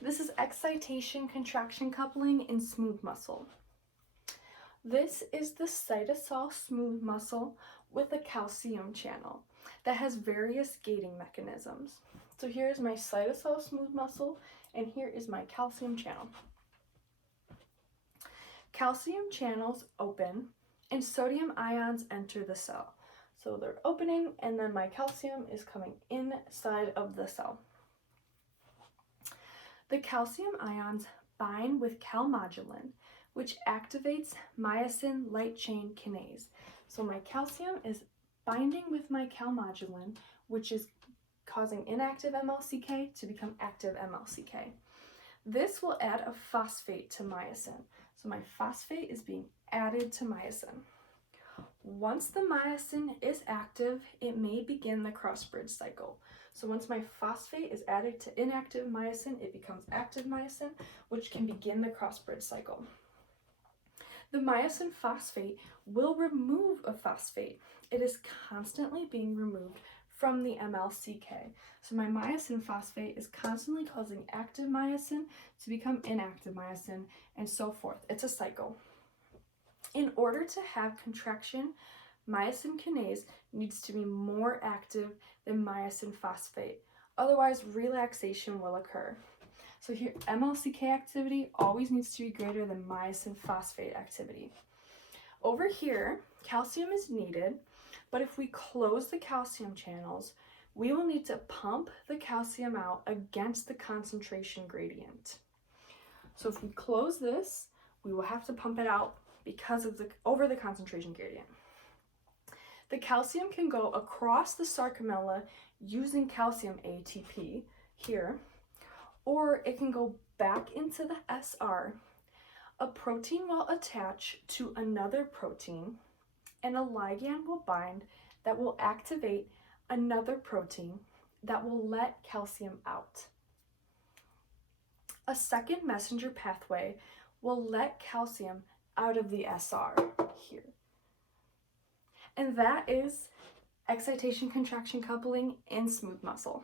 This is excitation contraction coupling in smooth muscle. This is the cytosol smooth muscle with a calcium channel that has various gating mechanisms. So here's my cytosol smooth muscle, and here is my calcium channel. Calcium channels open and sodium ions enter the cell. So they're opening, and then my calcium is coming inside of the cell. The calcium ions bind with calmodulin, which activates myosin light chain kinase. So my calcium is binding with my calmodulin, which is causing inactive MLCK to become active MLCK. This will add a phosphate to myosin. So my phosphate is being added to myosin. Once the myosin is active, it may begin the cross-bridge cycle. So once my phosphate is added to inactive myosin, it becomes active myosin, which can begin the cross-bridge cycle. The myosin phosphate will remove a phosphate. It is constantly being removed from the MLCK. So my myosin phosphate is constantly causing active myosin to become inactive myosin, and so forth. It's a cycle. In order to have contraction, myosin kinase needs to be more active than myosin phosphate. Otherwise, relaxation will occur. So here, MLCK activity always needs to be greater than myosin phosphate activity. Over here, calcium is needed, but if we close the calcium channels, we will need to pump the calcium out against the concentration gradient. So if we close this, we will have to pump it out because of over the concentration gradient. The calcium can go across the sarcomella using calcium ATP here, or it can go back into the SR. A protein will attach to another protein, and a ligand will bind that will activate another protein that will let calcium out. A second messenger pathway will let calcium out of the SR here. And that is excitation contraction coupling in smooth muscle.